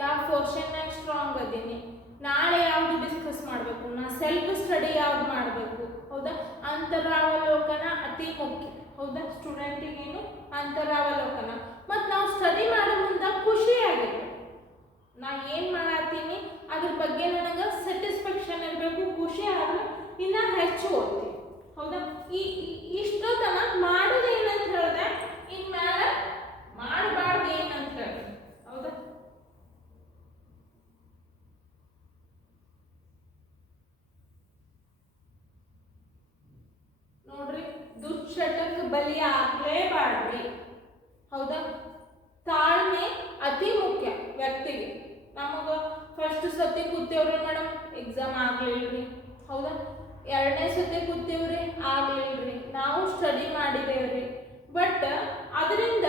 ಯಾವ ಪೋರ್ಷನ್ನಾಗ ಸ್ಟ್ರಾಂಗ್ ಅದೀನಿ, ನಾಳೆ ಯಾವುದು ಡಿಸ್ಕಸ್ ಮಾಡಬೇಕು, ನಾ ಸೆಲ್ಫ್ ಸ್ಟಡಿ ಯಾವ್ದು ಮಾಡಬೇಕು. ಹೌದಾ, ಅಂತರಾವಲೋಕನ ಅತಿ ಮುಖ್ಯ. ಹೌದಾ, ಸ್ಟೂಡೆಂಟಿಗೇನು ಅಂತರಾವಲೋಕನ. ಮತ್ತು ನಾವು ಸ್ಟಡಿ ಮಾಡೋ ಮುಂದೆ ಖುಷಿಯಾಗಿರ್ಬೇಕು. ನಾ ಏನು ಮಾಡತ್ತೀನಿ ಅದ್ರ ಬಗ್ಗೆ ನನಗೆ ಸ್ಯಾಟಿಸ್ಫ್ಯಾಕ್ಷನ್ ಇರಬೇಕು, ಖುಷಿ ಆದರೆ ಇನ್ನೂ ಹೆಚ್ಚು ಓದ್ತೀನಿ. ಹೌದಾ, ಇಷ್ಟೊತ್ತನ ಮಾಡೋದು ಏನಂತ ಹೇಳಿದೆ, ಇನ್ಮೇಲೆ ಮಾಡಬಾರ್ದು ಏನಂತ ಹೇಳಿ. ಹೌದಾ, ನೋಡ್ರಿ, ದುಶ್ಚಟಕ್ಕೆ ಬಲಿ ಆಗ್ಲೇಬಾರ್ದ್ರಿ. ಹೌದಾ, ತಾಳ್ಮೆ ಅತಿ ಮುಖ್ಯ ವ್ಯಕ್ತಿಗೆ. ನಮಗೆ ಫಸ್ಟ್ ಸತಿ ಕೂತೇವ್ರಿ ಮೇಡಮ್, ಎಕ್ಸಾಮ್ ಆಗ್ಲಿಲ್ರಿ. ಹೌದಾ, ಎರಡನೇ ಸತಿ ಕೂತೇವ್ರಿ, ಆಗ್ಲಿಲ್ರಿ. ನಾವು ಸ್ಟಡಿ ಮಾಡಿದೇವ್ರಿ, ಬಟ್ ಅದರಿಂದ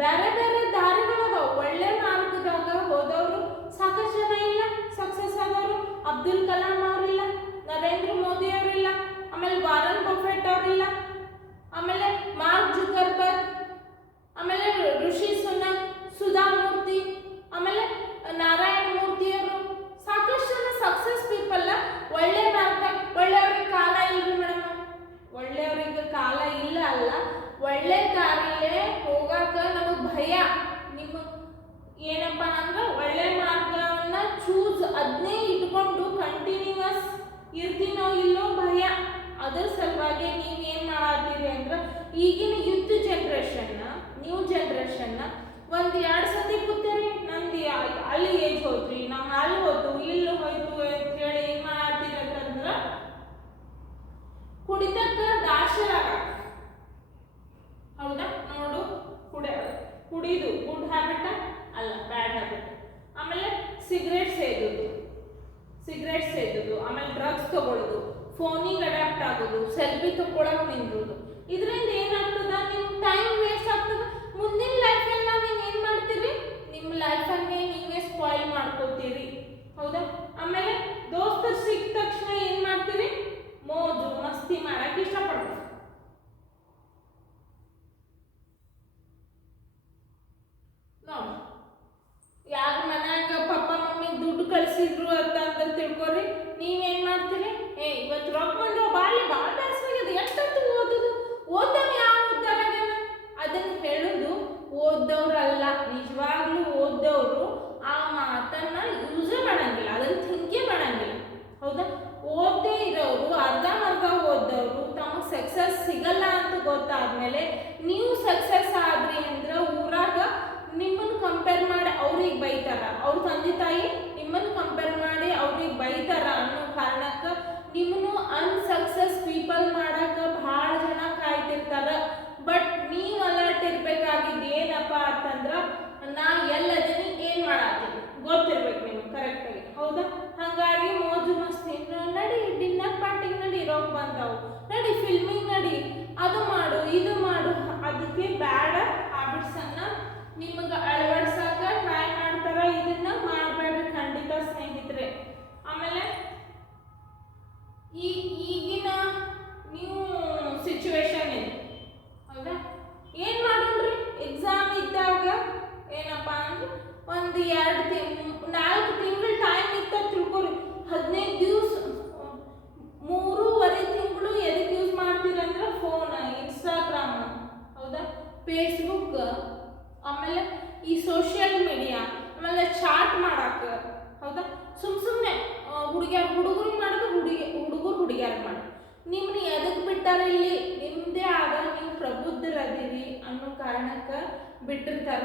ಬೇರೆ ಬೇರೆ ದಾರಿಗಳದಾವ. ಒಳ್ಳೆ ಮಾರ್ಗದಾಗ ಹೋದವರು ಸಾಕಷ್ಟು ಜನ ಇಲ್ಲ, ಸಕ್ಸಸ್ ಆದವರು. ಅಬ್ದುಲ್ ಕಲಾಂ ಅವರಿಲ್ಲ, ನರೇಂದ್ರ ಮೋದಿ ಅವರಿಲ್ಲ, ಆಮೇಲೆ ವಾರನ್ ಬಫೆಟ್ ಅವರಿಲ್ಲ, ಆಮೇಲೆ ಮಾರ್ಕ್ ಜುಕರ್ಬರ್ಗ್, ಆಮೇಲೆ ಋಷಿ ಸುನಕ್, ಸುಧಾ ಮೂರ್ತಿ, ಆಮೇಲೆ ನಾರಾಯಣ ಮೂರ್ತಿಯವರು, ಸಾಕಷ್ಟು ಜನ ಸಕ್ಸಸ್ ಪೀಪಲ್ ಒಳ್ಳೆ ಮಾರ್ಗದಾಗ. ಒಳ್ಳೆಯವ್ರಿಗೆ ಕಾಲ ಇಲ್ರಿ ಮೇಡಮ್, ಒಳ್ಳೆಯವ್ರಿಗೆ ಕಾಲ ಇಲ್ಲ ಅಲ್ಲ, ಒಳ್ಳೆ ದಾರಿಲೇ ಹೋಗಾಕ ನಮಗೆ ಭಯ. ನಿಮ್ಮ ಏನಪ್ಪ ಅಂದ್ರೆ ಒಳ್ಳೆ ಮಾರ್ಗವನ್ನ ಚೂಸ್ ಅದನ್ನೇ ಇಟ್ಕೊಂಡು ಕಂಟಿನ್ಯೂಸ್ ಇರ್ತೀನೋ ಇಲ್ಲೋ ಭಯ. ಅದ್ರ ಸಲುವಾಗಿ ನೀವೇನು ಮಾಡತ್ತೀರಿ ಅಂದ್ರೆ, ಈಗಿನ ಯೂತ್ ಜನ್ರೇಷನ್ನ, ನ್ಯೂ ಜನ್ರೇಷನ್ನ ಒಂದು 2 ಸತಿ ಕೂತೇರಿ, ನಂದು ಅಲ್ಲಿ ಏಜ್ ಹೋದ್ರಿ, ನಂಗೆ ಅಲ್ಲಿ ಹೋಯ್ತು, ಇಲ್ಲಿ ಹೋಯ್ತು ಅಂತ ಹೇಳಿ ಏನು ಮಾಡತ್ತೀರಿ ಅಂತಂದ್ರೆ ಕುಡಿತಕ್ಕ ದಾಸರಾಗ. ಹೌದಾ, ನೋಡು, ಕುಡಿದು ಗುಡ್ ಹ್ಯಾಬಿಟ್ ಅಲ್ಲ, ಬ್ಯಾಡ್ ಹ್ಯಾಬಿಟ್. ಆಮೇಲೆ ಸಿಗರೇಟ್ ಸೇದೋದು, ಆಮೇಲೆ ಡ್ರಗ್ಸ್ ತಗೊಳ್ಳೋದು, ಫೋನಿಗೆ ಅಡ್ಯಾಪ್ಟ್ ಆಗೋದು, ಸೆಲ್ಫಿ ತಗೊಳಕ್ ನಿಂದ್ರೋದು. ಇದರಿಂದ ಏನಾಗ್ತದ, ನಿಮ್ಮ ಟೈಮ್ ವೇಸ್ಟ್ ಆಗ್ತದ. ಮುಂದಿನ ಲೈಫೆಲ್ಲ ನೀವು ಏನು ಮಾಡ್ತೀರಿ, ನಿಮ್ಮ ಲೈಫನ್ನೇ ನೀವೇ ಸ್ಪಾಯಿಲ್ ಮಾಡ್ಕೋತೀರಿ. ಹೌದಾ, ಆಮೇಲೆ ದೋಸ್ತರು ಸಿಕ್ಕ ತಕ್ಷಣ ಏನು ಮಾಡ್ತೀರಿ, ಮೋಜು ಮಸ್ತಿ ಮಾಡಕ್ಕೆ ಇಷ್ಟಪಡ್ತೀರಿ. ನೋಡಿ, ಯಾರ ಮನ್ಯಾಗ ಪಪ್ಪ ಮಮ್ಮಿ ದುಡ್ಡು ಕಳಿಸಿದ್ರು ಅಂತ ತಿಳ್ಕೊರಿ, ನೀವೇನು ಮಾಡ್ತೀರಿ, ಇವತ್ತು ರೊಕ್ಕ ಬಂದವ ಭಾಳ ಬೇಸರಾಗ್ಯದ, ಎಷ್ಟೊತ್ತು ಓದೋದು, ಓದ್ದಾಗ ಯಾವ ಉದ್ದಾರ ಆಗ್ಯಾನ ಅದನ್ನು ಹೇಳೋದು ಓದ್ದವ್ರಲ್ಲ. ನಿಜವಾಗ್ಲೂ ಓದ್ದವರು ಆ ಮಾತನ್ನ ಯೂಸೇ ಮಾಡಂಗಿಲ್ಲ, ಅದನ್ನು ಥಿಂಕೇ ಮಾಡಂಗಿಲ್ಲ. ಹೌದಾ, ಓದ್ದೇ ಇರೋರು, ಅರ್ಧಂಬರ್ಧ ಓದ್ದವರು ತಮಗೆ ಸಕ್ಸಸ್ ಸಿಗಲ್ಲ ಅಂತ ಗೊತ್ತಾದ್ಮೇಲೆ ನೀವು ಸಕ್ಸಸ್ ಆದ್ರಿ ಅಂದ್ರೆ ಊರಾಗ ನಿಮ್ಮನ್ನು ಕಂಪೇರ್ ಮಾಡಿ ಅವ್ರಿಗೆ ಬೈತಾರ, ಅವ್ರ ತಂದೆ ತಾಯಿ ನಿಮ್ಮನ್ನು ಕಂಪೇರ್ ಮಾಡಿ ಅವ್ರಿಗೆ ಬೈತಾರ ಅನ್ನೋ ಕಾರಣಕ್ಕೆ ನಿಮ್ಮನ್ನು ಅನ್ಸಕ್ಸಸ್ ಪೀಪಲ್ ಮಾಡಕ ಭಾಳ ಜನ ಕಾಯ್ತಿರ್ತಾರ. ಬಟ್ ನೀವು ಅಲರ್ಟ್ ಇರ್ಬೇಕಾಗಿದ್ದು ಏನಪ್ಪ ಅಂತಂದ್ರೆ, ನಾ ಎಲ್ಲದೀನಿ, ಏನು ಮಾಡತ್ತೀನಿ ಗೊತ್ತಿರ್ಬೇಕು ನಿಮ್ಗೆ ಕರೆಕ್ಟಾಗಿ. ಹೌದಾ, ಹಾಗಾಗಿ ಮೋಜು ಮಸ್ತಿ ನಡಿ, ಡಿನ್ನರ್ ಪಾರ್ಟಿಗೆ ನಡಿ, ರೊಕ್ಕ ಬಂದವು ನಡಿ, ಫಿಲ್ಮಿಗೆ ನಡಿ, ಅದು ಮಾಡು ಇದು ಮಾಡು. ಅದಕ್ಕೆ ಬ್ಯಾಡ ಹ್ಯಾಬಿಟ್ಸನ್ನ ನಿಮಗೆ ಅಳವಡಿಸಾಕ ಟ್ರೈ ಮಾಡ್ತಾರ. ಇದನ್ನ ಮಾಡಬೇಡ್ರಿ ಖಂಡಿತ ಸ್ನೇಹಿತರೆ. ಆಮೇಲೆ ಈಗಿನ ನ್ಯೂ ಸಿಚುವೇಶನ್ ಇದೆ. ಹೌದಾ, ಏನು ಮಾಡೋಣ್ರಿ, ಎಕ್ಸಾಮ್ ಇದ್ದಾಗ ಏನಪ್ಪ ಅಂದ್ರೆ ಒಂದು 4 ತಿಂಗಳು ಟೈಮ್ ಇತ್ತ ತಿಳ್ಕೊರಿ. 15 ದಿವಸ 3.5 ತಿಂಗಳು ಎದಕ್ಕೆ ಯೂಸ್ ಮಾಡ್ತೀರಂದ್ರೆ ಫೋನ್, ಇನ್ಸ್ಟಾಗ್ರಾಮ್, ಹೌದಾ, ಫೇಸ್ಬುಕ್, ಆಮೇಲೆ ಈ ಸೋಷಿಯಲ್ ಮೀಡಿಯಾ, ಆಮೇಲೆ ಚಾಟ್ ಮಾಡಕ್ಕೆ. ಹೌದಾ, ಸುಮ್ಮನೆ ಹುಡುಗರಿಗೆ ಮಾಡೋದು, ಹುಡುಗರು ಹುಡುಗಿಯರಿಗೆ ಮಾಡೋದು. ನಿಮ್ಮನ್ನ ಎದಕ್ಕೆ ಬಿಟ್ಟಾರ, ಇಲ್ಲಿ ನಿಮ್ಮದೇ ಆದ ನೀವು ಪ್ರಬುದ್ಧರದಿರಿ ಅನ್ನೋ ಕಾರಣಕ್ಕೆ ಬಿಟ್ಟಿರ್ತಾರ.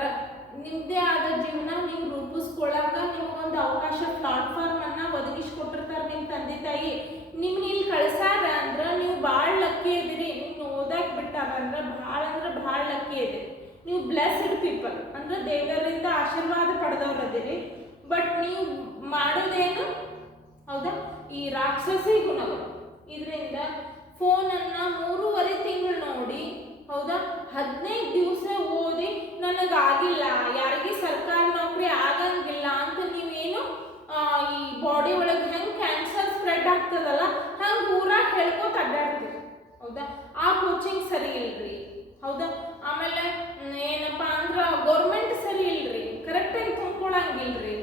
ನಿಮ್ಮದೇ ಆದ ಜೀವನ ನೀವು ರೂಪಿಸ್ಕೊಳ್ಳಾಕ ನಿಮಗೊಂದು ಅವಕಾಶ, ಪ್ಲಾಟ್ಫಾರ್ಮನ್ನು ಒದಗಿಸ್ಕೊಟ್ಟಿರ್ತಾರೆ ನಿಮ್ಮ ತಂದೆ ತಾಯಿ. ನಿಮ್ಮನ್ನ ಇಲ್ಲಿ ಕಳ್ಸಾರ ಅಂದ್ರೆ ನೀವು ಭಾಳ ಲಕ್ಕಿ ಇದ್ದೀರಿ. ನಿಮ್ಗೆ ಓದಕ್ಕೆ ಬಿಟ್ಟಾರ ಅಂದ್ರೆ ಭಾಳ ಲಕ್ಕಿ ಇದೆ. ನೀವು ಬ್ಲೆಸ್ಡ್ ಪೀಪಲ್ ಅಂದ್ರೆ ದೇವರಿಂದ ಆಶೀರ್ವಾದ ಪಡೆದವ್ರು ಅದಿರಿ. ಬಟ್ ನೀವು ಮಾಡೋದೇನು, ಹೌದಾ, ಈ ರಾಕ್ಷಸಿ ಗುಣಗಳು. ಇದರಿಂದ ಫೋನನ್ನು 3.5 ತಿಂಗಳು ನೋಡಿ, ಹೌದಾ, 15 ದಿವಸ ಓದಿ ನನಗಾಗಿಲ್ಲ, ಯಾರಿಗೆ ಸರ್ಕಾರಿ ನೌಕರಿ ಆಗಂಗಿಲ್ಲ ಅಂತ ನೀವೇನು ಈ ಬಾಡಿ ಒಳಗೆ ಹೆಂಗೆ ಕ್ಯಾನ್ಸರ್ ಸ್ಪ್ರೆಡ್ ಆಗ್ತದಲ್ಲ ಹಂಗೆ ಊರಾಗ ಹೇಳ್ಕೊತ ಅಡ್ಡಾಡ್ತೀರಿ. ಹೌದಾ, ಆ ಕೋಚಿಂಗ್ ಸರಿ ಇಲ್ರಿ. ಹೌದಾ, ಆಮೇಲೆ ಏನಪ್ಪ ಅಂದ್ರೆ ಗೌರ್ಮೆಂಟ್ ಸರಿ ಇಲ್ರಿ, ಕರೆಕ್ಟಾಗಿ ತುಂಬ್ಕೊಳಂಗಿಲ್ರಿ.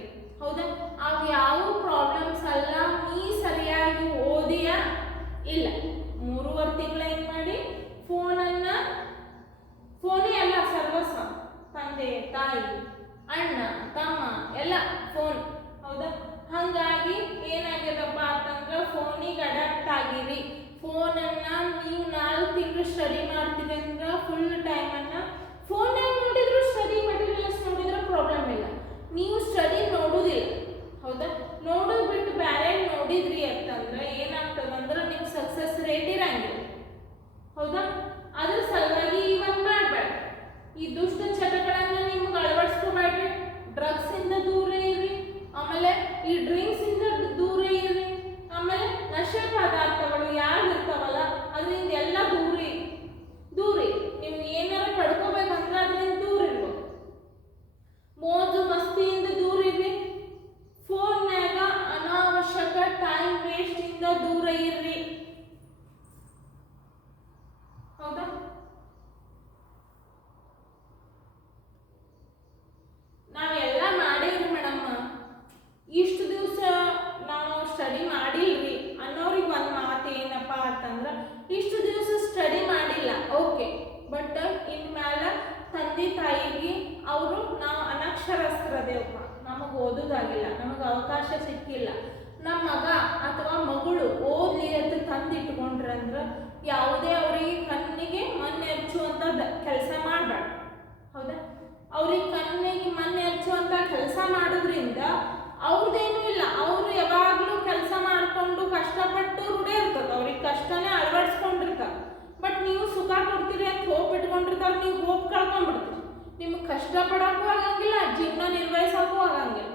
ಫೋನನ್ನು ನೀವು 4 ತಿಂಗಳು ಸ್ಟಡಿ ಮಾಡ್ತೀರಿ ಅಂದ್ರೆ ಫುಲ್ ಟೈಮನ್ನು ಫೋನ್ನಾಗ ನೋಡಿದ್ರು ಸ್ಟಡಿ ಮೆಟೀರಿಯಲ್ಸ್ ನೋಡಿದ್ರೆ ಪ್ರಾಬ್ಲಮ್ ಇಲ್ಲ. ನೀವು ಸ್ಟಡಿ ನೋಡೋದಿಲ್ಲ, ಹೌದಾ? ನೋಡೋದು ಬಿಟ್ಟು ಬೇರೆ ನೋಡಿದ್ರಿ ಅಂತಂದ್ರೆ ಏನಾಗ್ತದಂದ್ರೆ ನಿಮ್ಮ ಸಕ್ಸಸ್ ರೇಟ್ ಇರಂಗಿಲ್ಲ, ಹೌದಾ? ಅದ್ರ ಸಲುವಾಗಿ ಇವಾಗ ಮಾಡಬೇಡ. ಈ ದುಷ್ಟ ಚಟಗಳನ್ನು ನಿಮ್ಗೆ ಅಳವಡಿಸ್ಕೋಬೇಡ್ರಿ. ಡ್ರಗ್ಸ್ ಇಂದ ದೂರ ಇರ್ರಿ, ಆಮೇಲೆ ಈ ಡ್ರಿಂಕ್ಸ್ ಇಂದ ದೂರ ಇರ್ರಿ, ಆಮೇಲೆ ನಶೆ ಪದಾರ್ಥಗಳು ಯಾರು ಇರ್ತಾವಲ್ಲ ಅದರಿಂದ ಎಲ್ಲ ದೂರಿ. ನೀವು ಏನಾರ ಪಡ್ಕೋಬೇಕಂದ್ರೆ ಅದರಿಂದ ದೂರ ಇರ್ಬೇಕು. ಮೋಜು ಮಸ್ತಿಯಿಂದ ದೂರ ಇರ್ರಿ. ಫೋನ್ನಾಗ ಅನಾವಶ್ಯಕ ಟೈಮ್ ವೇಸ್ಟ್ ಇಂದ ದೂರ ಇರ್ರಿ, ಹೌದಾ? ನಾವೆಲ್ಲ ಮಾಡೇವ್ರಿ ಮೇಡಮ್. ಇಷ್ಟು ದಿವಸ ನಾವು ಸ್ಟಡಿ ಮಾಡಿಲ್ರಿ ಅನ್ನೋರಿಗೆ ಒಂದು ಮಾತು ಏನಪ್ಪ ಅಂತಂದ್ರೆ, ಇಷ್ಟು ದಿವಸ ಸ್ಟಡಿ ಮಾಡಿಲ್ಲ ಓಕೆ, ಬಟ್ ಇನ್ಮೇಲೆ ತಂದೆ ತಾಯಿಗೆ ಅವರು ನಾವು ಅನಕ್ಷರಸ್ಥರದೇವಪ್ಪ, ನಮಗೆ ಓದೋದಾಗಿಲ್ಲ, ನಮಗೆ ಅವಕಾಶ ಸಿಕ್ಕಿಲ್ಲ, ನಮ್ಮ ಮಗ ಅಥವಾ ಮಗಳು ಓದಲಿ ಅಂತ ತಂದಿಟ್ಕೊಂಡ್ರಂದ್ರೆ ಯಾವುದೇ ಅವರಿಗೆ ಕಣ್ಣಿಗೆ ಮಣ್ಣು ಎರಚುವಂಥ ಕೆಲಸ ಮಾಡಬೇಡ, ಹೌದಾ? ಅವ್ರಿಗೆ ಕಣ್ಣಿಗೆ ಮಣ್ಣು ಎರಚುವಂಥ ಕೆಲಸ ಮಾಡೋದ್ರಿಂದ ಅವ್ರದ್ದೇನೂ ಇಲ್ಲ. ಅವರು ಯಾವಾಗಲೂ ಕೆಲಸ ಮಾಡಿಕೊಂಡು ಕಷ್ಟಪಟ್ಟು ರೂಢಿ ಇರ್ತದೆ, ಅವ್ರಿಗೆ ಕಷ್ಟನೇ ಅಳವಡಿಸ್ಕೊಂಡಿರ್ತಾರೆ. ಬಟ್ ನೀವು ಸುಖ ಕೊಡ್ತೀರಿ ಅಂತ ಹೋಪ್ ಇಟ್ಕೊಂಡಿರ್ತಾರೆ, ನೀವು ಹೋಪ್ ಕಳ್ಕೊಂಡ್ಬಿಡ್ತೀರಿ. ನಿಮ್ಗೆ ಕಷ್ಟಪಡೋಕ್ಕೂ ಆಗಂಗಿಲ್ಲ, ಜೀವನ ನಿರ್ವಹಿಸೋಕ್ಕೂ ಆಗಂಗಿಲ್ಲ.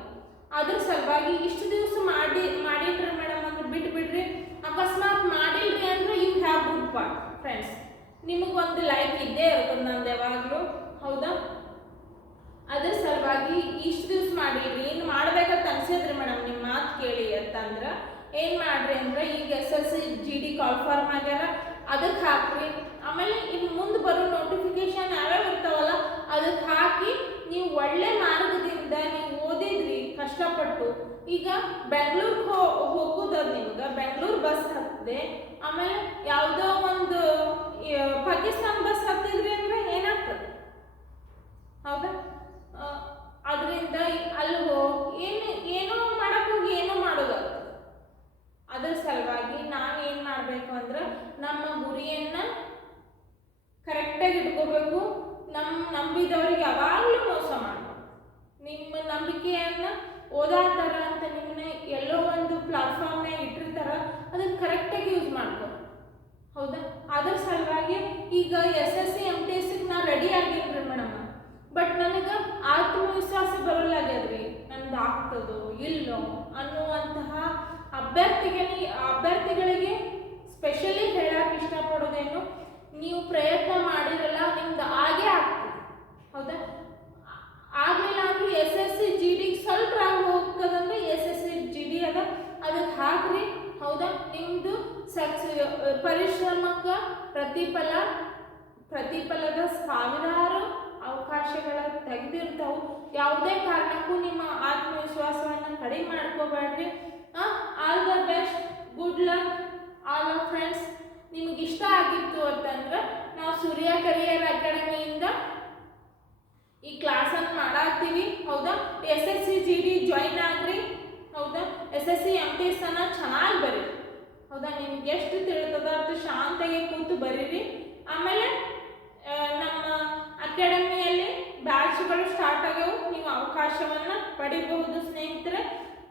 ಅದ್ರ ಸಲುವಾಗಿ ಇಷ್ಟು ದಿವಸ ಮಾಡಿಟ್ರಿ ಮೇಡಮ್ ಅಂದ್ರೆ ಬಿಟ್ಬಿಡ್ರಿ. ಅಕಸ್ಮಾತ್ ಮಾಡಿಲ್ರಿ ಅಂದ್ರೆ you have good part friends. ನಿಮಗೊಂದು ಲೈಫ್ ಇದ್ದೇ ಇರ್ತದೆ ನಂದು ಯಾವಾಗಲೂ, ಹೌದಾ? ಅದ್ರ ಸಲುವಾಗಿ ಇಷ್ಟು ದಿವಸ ಮಾಡಿಲ್ರಿ, ಏನು ಮಾಡ್ಬೇಕಂತ ಅನ್ಸಿದ್ರಿ ಮೇಡಮ್ ನಿಮ್ಮ ಮಾತು ಕೇಳಿ ಅಂತಂದ್ರೆ ಏನು ಮಾಡ್ರಿ ಅಂದ್ರೆ ಈಗ SSC GD ಕಾಲ್ ಫಾರ್ಮ್ ಆಗ್ಯಾರ, ಅದಕ್ಕೆ ಹಾಕ್ರಿ. ಆಮೇಲೆ ಇನ್ನು ಮುಂದೆ ಬರೋ ನೋಟಿಫಿಕೇಶನ್ ಯಾವ್ಯಾವ ಇರ್ತಾವಲ್ಲ ಅದಕ್ಕೆ ಹಾಕಿ ನೀವು ಒಳ್ಳೆ ಮಾರ್ಗದಿಂದ ನೀವು ಓದಿದ್ರಿ ಕಷ್ಟಪಟ್ಟು. ಈಗ ಬೆಂಗಳೂರಿಗೆ ಹೋಗೋದು ನಿಮ್ಗೆ ಬೆಂಗಳೂರು ಬಸ್ ಹತ್ತಿದೆ, ಆಮೇಲೆ ಯಾವುದೋ ಒಂದು ಪಾಕಿಸ್ತಾನ ಬಸ್ ಹತ್ತಿದ್ರಿ ಅಂದ್ರೆ ಏನಾಗ್ತದೆ, ಹೌದಾ? ಅದರಿಂದ ಅಲ್ಲಿ ಏನೋ ಮಾಡಕ್ಕೆ ಹೋಗಿ ಏನೋ ಮಾಡೋದು. ಅದ್ರ ಸಲುವಾಗಿ ನಾವೇನು ಮಾಡಬೇಕು ಅಂದ್ರೆ ನಮ್ಮ ಗುರಿಯನ್ನು ಕರೆಕ್ಟಾಗಿ ಇಟ್ಕೋಬೇಕು. ನಂಬಿದವ್ರಿಗೆ ಯಾವಾಗಲೂ ಮೋಸ ಮಾಡಬೇಕು. ನಿಮ್ಮ ನಂಬಿಕೆಯನ್ನು ಓದಾಡ್ತಾರ ಅಂತ ನಿಮ್ಮನ್ನ ಎಲ್ಲೋ ಒಂದು ಪ್ಲಾಟ್ಫಾರ್ಮ್ನಾಗ ಇಟ್ಟಿರ್ತಾರ, ಅದನ್ನು ಕರೆಕ್ಟಾಗಿ ಯೂಸ್ ಮಾಡ್ಕೊ, ಹೌದಾ? ಅದ್ರ ಸಲುವಾಗಿ ಈಗ SSC MTSC ನಾ ರೆಡಿ ಆಗಿಲ್ರಿ ಮೇಡಮ್, ಬಟ್ ನನಗೆ ಆತ್ಮವಿಶ್ವಾಸ ಬರಲಾಗ್ಯದ್ರಿ, ನಂದು ಆಗ್ತದೋ ಇಲ್ಲೋ ಅನ್ನುವಂತಹ ಅಭ್ಯರ್ಥಿಗಳಿಗೆ ಸ್ಪೆಷಲಿ ಹೇಳಕ್ಕೆ ಇಷ್ಟಪಡೋದೇನು, ನೀವು ಪ್ರಯತ್ನ ಮಾಡಿರಲ್ಲ ನಿಮ್ದು ಆಗೇ ಆಗ್ತದೆ, ಹೌದಾ? ಆಗಲಿಲ್ಲ ಅಂದ್ರೆ SSC GD ಸ್ವಲ್ಪ ಹೋಗ್ತದಂದ್ರೆ SSC GD ಅದ, ಅದಕ್ಕೆ ಹಾಕ್ರಿ, ಹೌದಾ? ನಿಮ್ಮದು ಪರಿಶ್ರಮಕ್ಕೆ ಪ್ರತಿಫಲದ ಸಾವಿರಾರು ಅವಕಾಶಗಳ ತೆಗೆದಿರ್ತಾವೆ. ಯಾವುದೇ ಕಾರಣಕ್ಕೂ ನಿಮ್ಮ ಆತ್ಮವಿಶ್ವಾಸವನ್ನು ಕಡಿಮೆ ಮಾಡ್ಕೋಬೇಡ್ರಿ. All the best, good luck all of friends. ನಿಮ್ಗೆ ಇಷ್ಟ ಆಗಿತ್ತು ಅಂತಂದ್ರೆ ನಾವು ಸೂರ್ಯ ಕರಿಯರ್ ಅಕಾಡೆಮಿಯಿಂದ ಈ ಕ್ಲಾಸನ್ನು ಮಾಡಾಕ್ತೀವಿ, ಹೌದಾ? SSC GD ಜಾಯಿನ್ ಆಗ್ರಿ, ಹೌದಾ? SSC MTS ಅನ್ನ ಚೆನ್ನಾಗಿ ಬರೀರಿ, ಹೌದಾ? ನಿಮ್ಗೆ ಎಷ್ಟು ತಿಳಿತದ ಅಷ್ಟು ಶಾಂತಿಯಾಗಿ ಕೂತು ಬರೀರಿ. ಆಮೇಲೆ ನಮ್ಮ ಅಕಾಡೆಮಿಯಲ್ಲಿ ಬ್ಯಾಚ್ಗಳು ಸ್ಟಾರ್ಟ್ ಆಗ್ಯಾವು, ನೀವು ಅವಕಾಶವನ್ನು ಪಡಿಬಹುದು ಸ್ನೇಹಿತರೆ.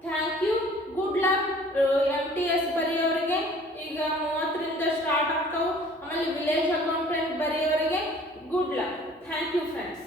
Thank you, good luck. MTS ಬರೆಯೋರಿಗೆ ಈಗ 30ರಿಂದ ಸ್ಟಾರ್ಟ್ ಆಗ್ತಾವೆ, ಆಮೇಲೆ ವಿಲೇಜ್ ಅಕೌಂಟೆಂಟ್ ಬರೆಯೋರಿಗೆ good luck. Thank you friends.